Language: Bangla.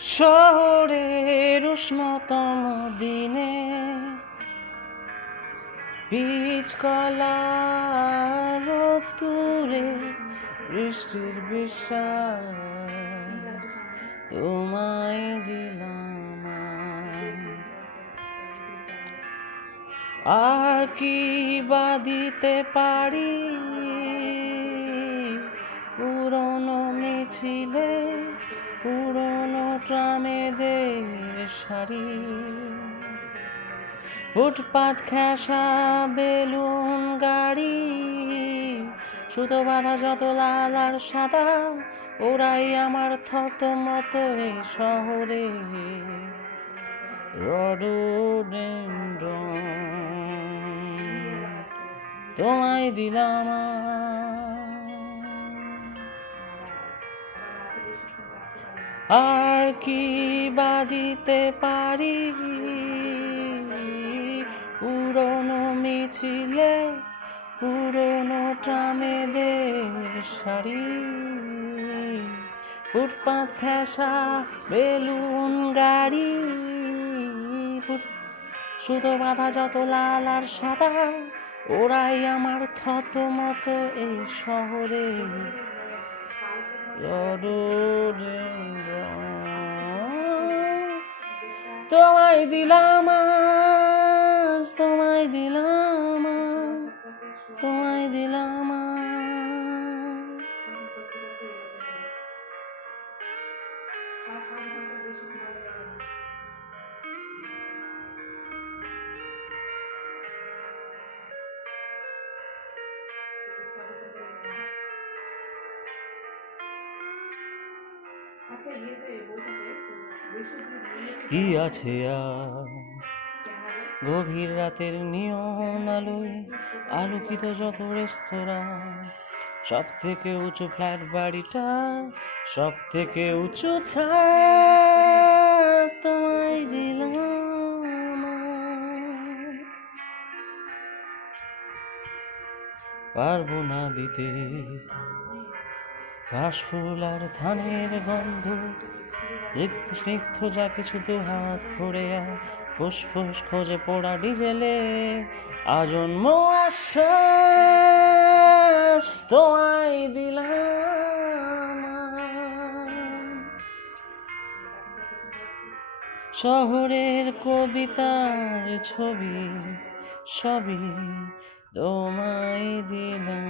শহরের উষ্ণতম দিনে বীজকলার রোদ্দুরে বৃষ্টির বিশ্বাস তোমায় দিলাম। আর কি বা দিতে পারি পুরনো মিছিলে পুরনো ট্রামেদের সারি, ফুটপাত ঘেঁষা বেলুন গাড়ি, সুতো বাঁধা যত লাল আর সাদা, ওরাই আমার থতমত এই শহরে রডোডেনড্রন। তোমায় দিলাম। আর কি বা দিতে পারি পুরনো মিছিলে পুরনো ট্রামেদের সারি, ফুটপাত ঘেঁষা বেলুন গাড়ি, সুতো বাঁধা যত লাল আর সাদা, ওরাই আমার থতমত এই শহরে তোমায় দিলাম, তোমায় দিলাম, তোমায় দিলাম। কি আছে আর গভীর রাতের নিয়ন আলোয় আলোকিত যত রেস্তোরাঁ, সব থেকে উঁচু ফ্ল্যাট বাড়িটা, সব থেকে উঁচু ছাদ তোমায় দিলাম। পারবো না দিতে ঘাসফুল আর ধানের গন্ধ, স্নিগ্ধ যা কিছু দু হাত ভরে ফুসফুস খোঁজে পোড়া ডিজেলে আজন্ম আশ্বাস তোমায় দিলাম। শহরের কবিতার ছবি সবই তোমায় দিলাম।